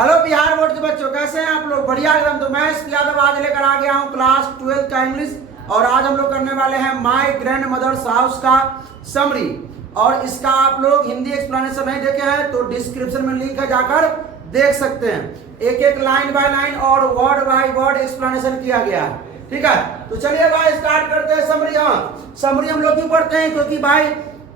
Hello Bihar board के बच्चों, कैसे हैं आप लोग? बढ़िया एकदम। तो मैं इस यादव आज लेकर आ गया हूँ क्लास 12 का इंग्लिश, और आज हम लोग करने वाले हैं माय ग्रैंड मदर्स हाउस का समरी। और इसका आप लोग हिंदी एक्सप्लेनेशन नहीं देखे हैं तो डिस्क्रिप्शन में लिंक है, जाकर देख सकते हैं। एक एक लाइन बाय लाइन और वर्ड बाय वर्ड एक्सप्लेनेशन किया गया है, ठीक है। तो चलिए भाई स्टार्ट करते हैं समरी। हाँ, समरी हम लोग क्यों पढ़ते हैं? क्योंकि भाई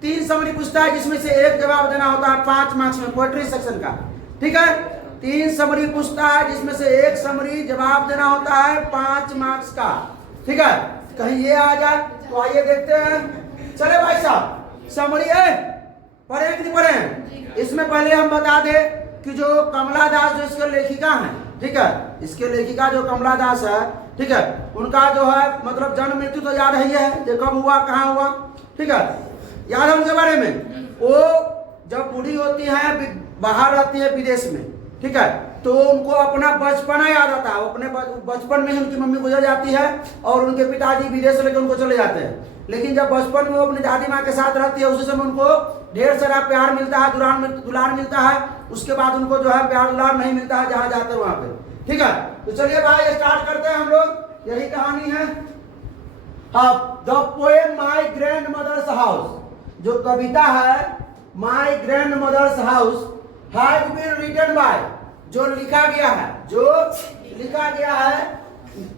3 समरी पूछता है जिसमें से एक जवाब देना होता है 5 मार्क्स में, पोएट्री सेक्शन का, ठीक है। 3 समरी पूछता है जिसमें से एक समरी जवाब देना होता है 5 मार्क्स का, ठीक है। कहीं ये आ जाए तो आइए देखते हैं। चले भाई साहब, समरी है, पढ़े कि नहीं पढ़े? इसमें पहले हम बता दें कि जो कमला दास जो इसके लेखिका हैं, ठीक है, इसके लेखिका जो कमला दास है, ठीक है, उनका जो है मतलब जन्म मृत्यु तो याद ही है, जो कब हुआ कहाँ हुआ, ठीक है, याद है उनके बारे में। वो जब बूढ़ी होती है, बाहर रहती है विदेश में, ठीक है, तो उनको अपना बचपना याद आता है। अपने बचपन में ही उनकी मम्मी गुजर जाती है और उनके पिताजी विदेश लेकर उनको चले जाते हैं। लेकिन जब बचपन में वो अपनी दादी माँ के साथ रहती है, उसी समय उनको ढेर सारा प्यार मिलता है, दुलार मिलता है। उसके बाद उनको जो है प्यार दुलार नहीं मिलता है जहाँ जाते हैं वहाँ पे, ठीक है। तो चलिए भाई स्टार्ट करते हैं हम लोग, यही कहानी है। The poem my grandmother's house, जो कविता है my grandmother's house has been written by, जो लिखा गया है,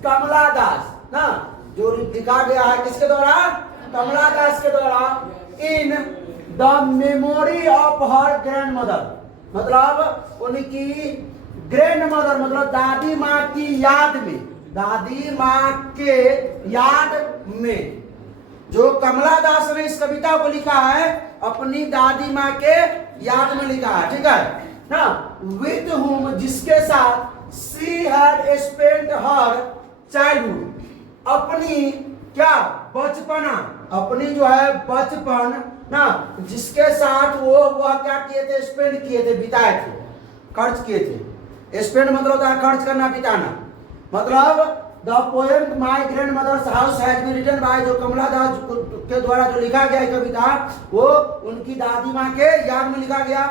कमला दास ना, जो लिखा गया है किसके द्वारा? कमला दास के द्वारा। In the memory of her grand mother, मतलब उनकी ग्रैंड मदर मतलब दादी माँ की याद में, दादी माँ के याद में। जो कमला दास ने इस कविता को लिखा है अपनी दादी माँ के याद में लिखा है, ठीक है ना। विद हुम, जिसके साथ she had spent her childhood, अपनी क्या बचपना, अपनी जो है बचपन ना, जिसके साथ वह क्या किए थे? स्पेंड किए थे, बिताए थे, खर्च किए थे। स्पेंड मतलब होता है खर्च करना, बिताना। मतलब the poem my grandmother's house has been written by, जो कमला दास के द्वारा जो लिखा गया है कविता, वो उनकी दादी माँ के याद में लिखा गया।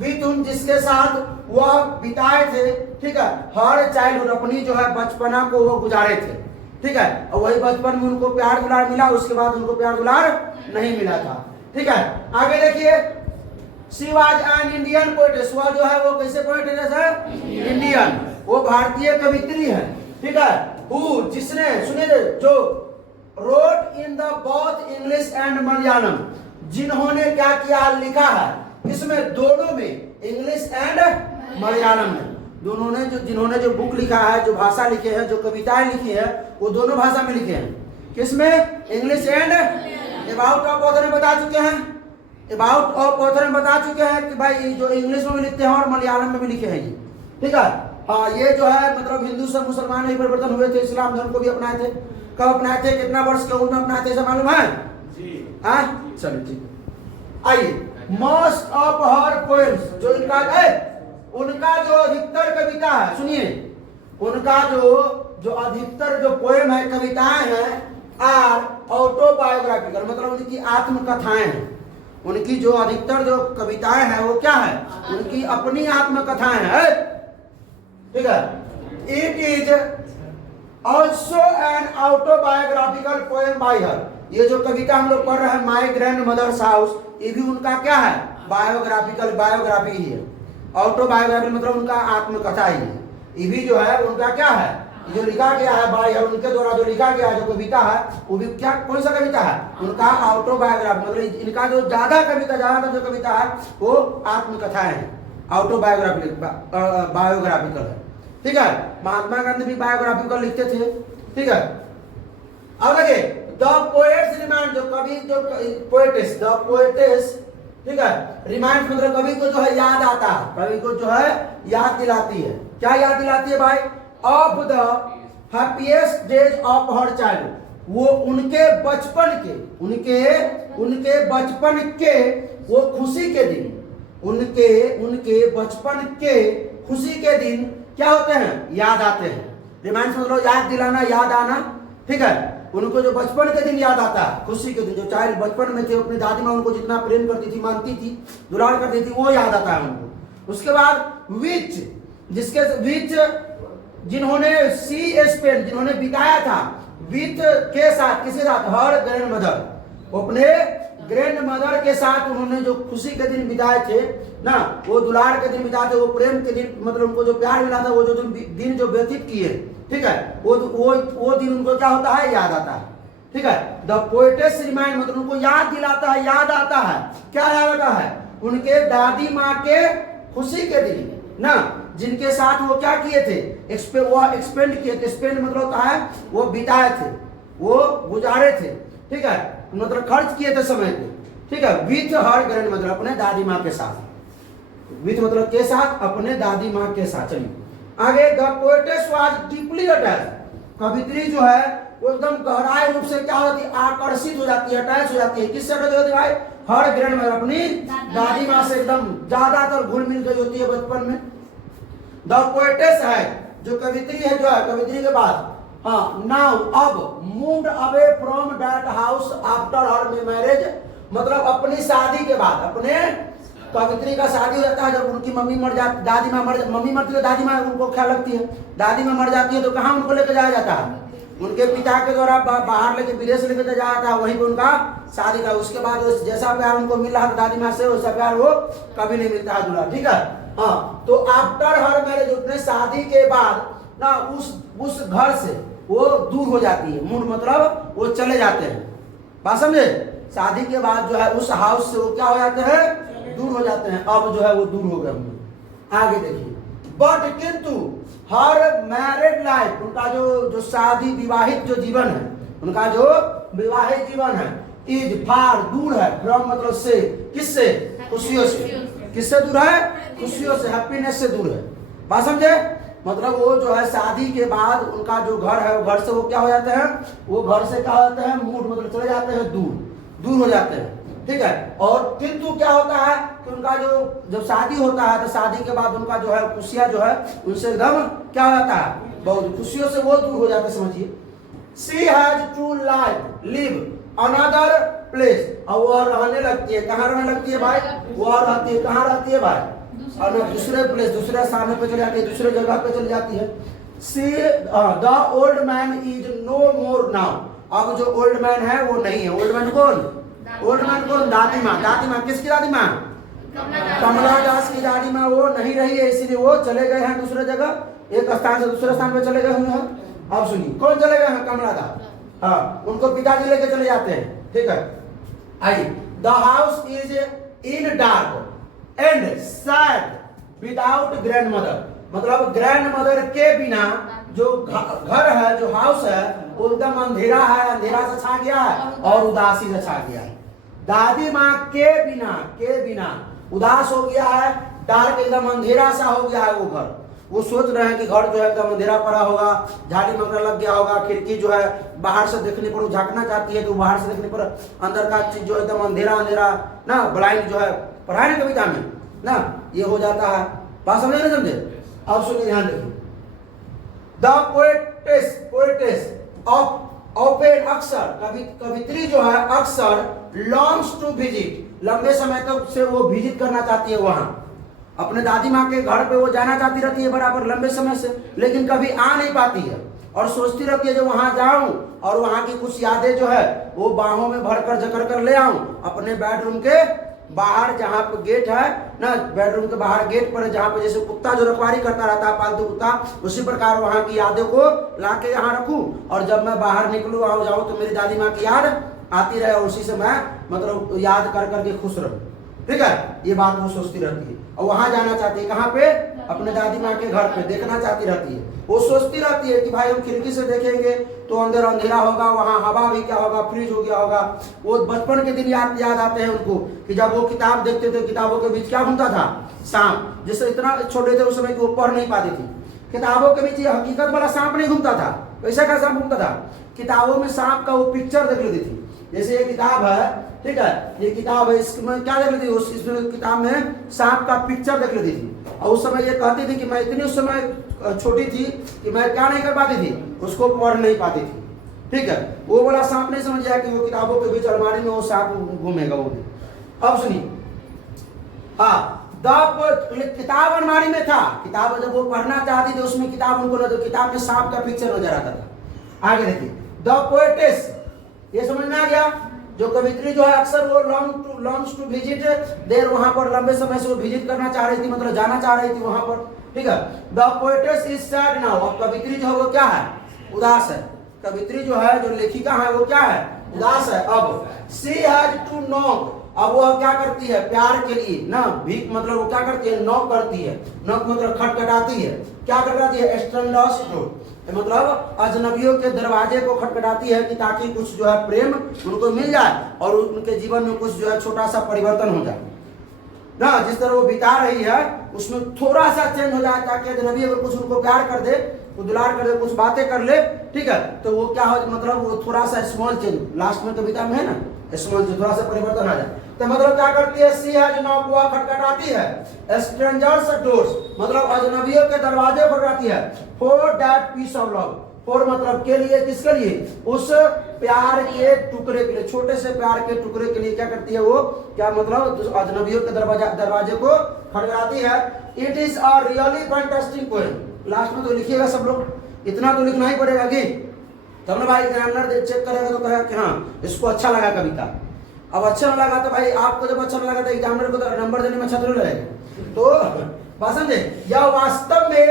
भी तुम, जिसके साथ वह बिताए थे, ठीक है, हर चाइल्डहुड, अपनी जो है बचपना को वो गुजारे थे, ठीक है। और वही बचपन में उनको प्यार दुलार मिला, उसके बाद उनको प्यार दुलार नहीं मिला था, ठीक है। आगे देखिए, she was an Indian poetess, वह जो है वो कैसे पोएटेस है? इंडियन, वो भारतीय कवित्री है, ठीक है। हु, जिसने, सुनिए, जो wrote in the both English and Malayalam, जिन्होंने क्या किया? लिखा है इसमें दोनों में, इंग्लिश एंड मलयालम में, दोनों ने जिन्होंने जो बुक लिखा है, जो भाषा लिखे हैं, जो कविताएं लिखी है, वो दोनों भाषा में लिखे हैं। किसमें? English and. About of author में बता चुके हैं, अबाउट ऑफ ऑथर में बता चुके हैं कि भाई जो इंग्लिश में भी लिखते हैं और मलयालम में भी लिखे हैं ये, ठीक है। हाँ, ये जो है मतलब हिंदू से मुसलमान में परिवर्तन हुए थे, इस्लाम धर्म को भी अपनाए थे। कब अपनाए थे, कितना वर्ष के उम्र में अपनाए थे, मालूम है? हाँ, चलो ठीक है। आइए, मोस्ट ऑफ हर पोएम्स, जो इनका है, उनका जो अधिकतर कविता है, सुनिए, उनका जो अधिकतर जो पोएम है, कविताएं हैं, आर ऑटोबायोग्राफिकल, मतलब उनकी आत्मकथाएं हैं। उनकी जो अधिकतर जो कविताएं हैं वो क्या है? उनकी अपनी आत्मकथाएं हैं, ठीक है। It is also an autobiographical poem by हर, ये जो कविता हम लोग पढ़ रहे हैं माय ग्रैंड मदर्स हाउस, ये भी उनका क्या है? बायोग्राफिकल, बायोग्राफी ही है। ऑटोबायोग्राफी मतलब उनका आत्मकथा ही है। ये भी जो है उनका क्या है? जो लिखा गया है बाय हर, उनके द्वारा जो लिखा गया जो कविता है, वो भी क्या, कौन सा कविता है? उनका ऑटोबायोग्राफी, मतलब इनका जो ज्यादातर जो कविता है वो आत्मकथाएं है, ऑटोबायोग्राफी बायोग्राफिकल है, ठीक है। महात्मा गांधी भी बायोग्राफिकल लिखते थे, ठीक है। अब देखिए, द पोएट्स रिमाइंड, जो कवि, जो पोएटेस, द पोएटेस, ठीक है, रिमाइंड मतलब कवि को जो है याद आता है, कवि को जो है याद दिलाती है। क्या याद दिलाती है भाई? Of the happiest days of her childhood, वो उनके बचपन के वो खुशी के दिन, उनके बचपन के खुशी के दिन क्या होते हैं? याद आते हैं। रिमाइंड मतलब याद दिलाना, याद आना, ठीक है। उनको जो बचपन के दिन याद आता है, खुशी के दिन, जो चाइल्ड बचपन में थे, अपनी दादी माँ उनको जितना प्रेम करती थी, मानती थी, दुलार करती थी, वो याद आता है उनको। उसके बाद विच, जिसके बीच जिन्होंने सी स्पेंड, जिन्होंने बिताया था विथ के साथ, किसके साथ, हर ग्रैंड मदर, अपने ग्रैंड मदर के साथ उन्होंने जो खुशी के दिन बिताए थे ना, वो दुलार के दिन बिताए थे, वो प्रेम के दिन, मतलब उनको जो प्यार मिला था, वो जो दिन जो व्यतीत किए, ठीक है, वो दिन उनको क्या होता है, याद आता है, ठीक है। द पोएटेस रिमाइंड, मतलब उनको याद दिलाता है, याद आता है, क्या याद आता है, उनके दादी माँ के खुशी के दिन ना, जिनके साथ वो क्या किए थे, एक्सपेंड किए थे, स्पेंड मतलब होता है वो बिताए थे, वो गुजारे थे, ठीक है, मतलब खर्च किए थे समय पे, ठीक है, विथ हर ग्रैंड मदर, अपने दादी माँ के साथ, विथ मतलब के साथ, अपने दादी माँ के साथ। चलिए आगे, the poetess was deeply attached, कवित्री जो है वो एकदम गहराई रूप से क्या होती है, आकर्षित हो जाती है, अटैच हो जाती है, किससे अटैच होती है भाई, हर ग्रैंड मदर, अपनी दादी माँ से एकदम ज्यादातर घुल मिल गई होती है बचपन में। द पोएटेस है जो कवित्री है, जो है कवित्री के बाद, हाँ, नाउ अब moved away from that house after her marriage, मतलब अपनी शादी के बाद, अपने कवित्री का शादी हो जाता है जब उनकी मम्मी मर जाती, दादी माँ मम्मी मरती है, दादी माँ उनको ख्याल रखती है, दादी माँ मर जाती है तो कहाँ उनको लेकर जाया जाता है, उनके पिता के द्वारा बाहर लेके विदेश लेके जाया जाता है, वहीं पे उनका शादी का, उसके बाद जैसा प्यार उनको मिल रहा था दादी माँ से, वैसा प्यार वो कभी नहीं मिलता है दूल्हा, ठीक है। हाँ, तो आफ्टर हर मैरिज, अपने शादी के बाद ना उस घर से वो दूर हो जाती है, मूड मतलब वो चले जाते हैं, बात समझे, शादी के बाद जो है उस हाउस से वो क्या हो जाते हैं, दूर हो जाते हैं, अब जो है वो दूर हो गए हम लोग। आगे देखिए, बट किंतु हर मैरिड लाइफ, उनका जो शादी विवाहित जो जीवन है, उनका जो विवाहित जीवन है, इज फार, दूर है, फ्रॉम मतलब से, किससे, खुशियों से, किससे दूर है, खुशियों से, हैप्पीनेस से दूर है, बात समझे, मतलब वो जो है शादी के बाद उनका जो घर है, वो घर से वो क्या हो जाते हैं, वो घर से क्या हो जाते हैं, मूड मतलब चले जाते हैं, दूर हो जाते हैं, ठीक है। और किंतु क्या होता है कि उनका जो जब शादी होता है तो शादी के बाद उनका जो है खुशियां जो है उनसे एकदम क्या हो जाता है, बहुत खुशियों से वो दूर हो जाते, समझिए। She has to live another place, और वो रहने लगती है, कहाँ रहने लगती है भाई, वो रहती है, कहाँ रहती है भाई, और दूसरे प्लेस, दूसरे स्थान पे चली जाती है, दूसरे जगह पे चली जाती है। See the old man is no more now, अब जो ओल्ड मैन है वो नहीं है, ओल्ड मैन कौन, ओल्ड मैन कौन, दादी माँ, दादी माँ किसकी दादी माँ, कमला दास की दादी माँ वो नहीं रही है, इसीलिए वो चले गए हैं दूसरे जगह, एक स्थान से दूसरे स्थान पे चले गए हुए हैं। अब सुनिए कौन चले गए हैं, कमला दास, हाँ, उनको पिताजी लेके चले जाते हैं, ठीक है। आइए, the house is in dark and sad without grand mother, मतलब ग्रैंड मदर के बिना जो घर है, जो हाउस है, वो एकदम अंधेरा है, अंधेरा से छा गया है और उदासी से छा गया है। दादी माँ के बिना उदास हो गया है, डार्क एकदम अंधेरा सा हो गया है वो घर, वो सोच रहे हैं कि घर जो है एकदम अंधेरा पड़ा होगा, झाड़ी मकड़ा लग गया होगा, खिड़की जो है बाहर से देखने पर वो झांकना चाहती है तो बाहर से देखने पर अंदर का चीज जो एकदम अंधेरा अंधेरा ना, ब्लाइंड जो है, पढ़ाए ना कविता में ना, ये हो जाता है, बात समझे ना, समझे। अब सुनिए ध्यान देखिए, द पोएटेस ऑफ एन अक्सर, कवित्री जो है अक्सर लॉन्ग्स टू विजिट, लंबे समय तक से वो विजिट करना चाहती है, वहां अपने दादी माँ के घर पे वो जाना चाहती रहती है बराबर लंबे समय से, लेकिन कभी आ नहीं पाती है और सोचती रहती है जो वहां जाऊं और वहां की कुछ यादें जो है वो बाहों में भरकर जकड़ कर ले आऊं, अपने बेडरूम के बाहर जहाँ पे गेट है ना, बेडरूम के बाहर गेट पर जहाँ पे जैसे कुत्ता जो रखवारी करता रहता है पालतू कुत्ता, उसी प्रकार वहाँ की यादों को लाके यहाँ रखूं और जब मैं बाहर निकलूं आओ जाऊं तो मेरी दादी माँ की याद आती रहे और उसी से मैं मतलब याद कर करके खुश रहूं, ठीक है। ये बात वो सोचती रहती है और वहां जाना चाहती है, कहाँ पे, अपने दादी माँ के घर पे देखना चाहती रहती है, वो सोचती रहती है कि भाई हम खिड़की से देखेंगे तो अंदर अंधेरा होगा, वहाँ हवा भी क्या होगा, फ्रीज हो गया होगा। वो बचपन के दिन याद आते हैं उनको कि जब वो किताब देखते थे, किताबों के बीच क्या घूमता था, सांप, जिससे इतना छोटे थे उस समय कि वो पढ़ नहीं पाती थी, किताबों के बीच ये हकीकत वाला सांप नहीं घूमता था, वैसा का सांप घूमता था, किताबों में सांप का वो पिक्चर देख लेती थी, जैसे ये किताब है, ठीक है, ये किताब है, इसमें क्या देख लेती थी, उस किताब में सांप का पिक्चर देख लेती थी और उस समय ये कहती थी कि मैं इतनी उस समय छोटी थी कि मैं क्या नहीं कर पाती थी, उसको पढ़ नहीं पाती थी, ठीक है। वो वाला सांप नहीं समझ आया कि वो किताबों के बीच अलमारी में वो सांप घूमेगा वो भी। अब सुनिए, हाँ, किताब अलमारी में था, किताब जब वो पढ़ना चाहती थी उसमें किताब उनको न, तो किताब में सांप का पिक्चर नजर आता था। आगे देखिए, द पोएटेस, ये समझ में आ गया। जो कवित्री जो है अक्सर वो लॉन्ग्स टू विजिट देर, वहां पर लंबे समय से वो विजिट करना चाह रही थी, मतलब जाना चाह रही थी वहां पर, ठीक है। The poetess is sad now, अब कवित्री जो है वो क्या है, उदास है। कवित्री जो है, जो लेखिका है वो क्या है, उदास है। अब शी हैज टू नॉक, अब वो क्या करती है, प्यार के लिए ना, भीख मतलब वो क्या करती है, नॉक करती है। नॉक मतलब खटखटाती है, क्या खटखटाती है, स्ट्रेंजर्स डोर, मतलब अजनबियों के दरवाजे को खटखटाती है कि ताकि कुछ जो है प्रेम उनको मिल जाए और उनके जीवन में कुछ जो है छोटा सा परिवर्तन हो जाए ना। जिस तरह वो बिता रही है उसमें थोड़ा सा चेंज हो जाए, ताकि अजनबी अगर कुछ उनको प्यार कर दे, दुलार कर दे, कुछ बातें कर ले, ठीक है, तो वो क्या हो, मतलब वो थोड़ा सा स्मॉल चेंज, लास्ट में कविता में है ना, स्मॉल चेंज, थोड़ा सा परिवर्तन आ जाए। तो मतलब क्या करती है, सी हैज नॉक, वो खटखटाती है। स्ट्रेंजर्स डोर्स, मतलब अजनबियों के दरवाजे खटखटाती है। For that piece of love, for मतलब के लिए, किसके लिए, उस प्यार के टुकड़े के लिए, छोटे से प्यार के टुकड़े के लिए क्या करती है वो, क्या मतलब अजनबियों के दरवाजे को खटखटाती है। It is a really fantastic poem, last में तो लिखिएगा सब लोग, इतना तो लिखना ही पड़ेगा कि तब ना भाई एग्जामिनर चेक करेगा तो कहेगा कि हाँ इसको अच्छा लगा कविता। अब अच्छा न लगा तो भाई आपको जब अच्छा लगा तो एग्जामिनर को तो नंबर देने में अच्छा थोड़ी लगेगा। तो बात समझे, यह वास्तव में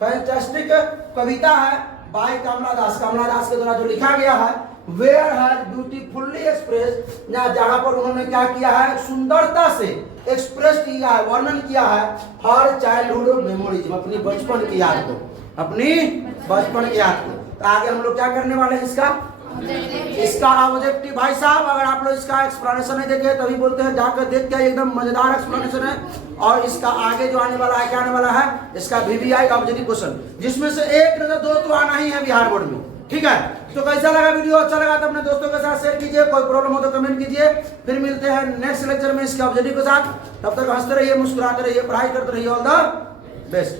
फैंटास्टिक कविता है बाय कमला दास, कमला दास के द्वारा जो लिखा गया है। वेयर हैज ब्यूटीफुल्ली एक्सप्रेस, जहां पर उन्होंने क्या किया है, सुंदरता से एक्सप्रेस किया है, वर्णन किया है हर चाइल्डहुड मेमोरीज, अपनी बचपन की याद को, अपनी बचपन की याद को। तो आगे हम लोग क्या करने वाले हैं, इसका ऑब्जेक्टिव, भाई साहब अगर आप लोग इसका एक्सप्लेनेशन नहीं देखे तभी बोलते हैं, जाकर देख के एकदम मजेदार एक्सप्लेनेशन है। और इसका आगे जो आने वाला है, क्या आने वाला है, इसका VVI ऑब्जेक्टिव क्वेश्चन, जिसमें से एक नहीं तो दो तो आना ही है बिहार बोर्ड में, ठीक है। तो कैसा लगा वीडियो, अच्छा लगा तो अपने दोस्तों के साथ शेयर कीजिए, कोई प्रॉब्लम हो तो कमेंट कीजिए। फिर मिलते हैं नेक्स्ट लेक्चर में इसके ऑब्जेक्टिव के साथ, तब तक हंसते रहिए, मुस्कुराते रहिए, पढ़ाई करते रहिए। All the best.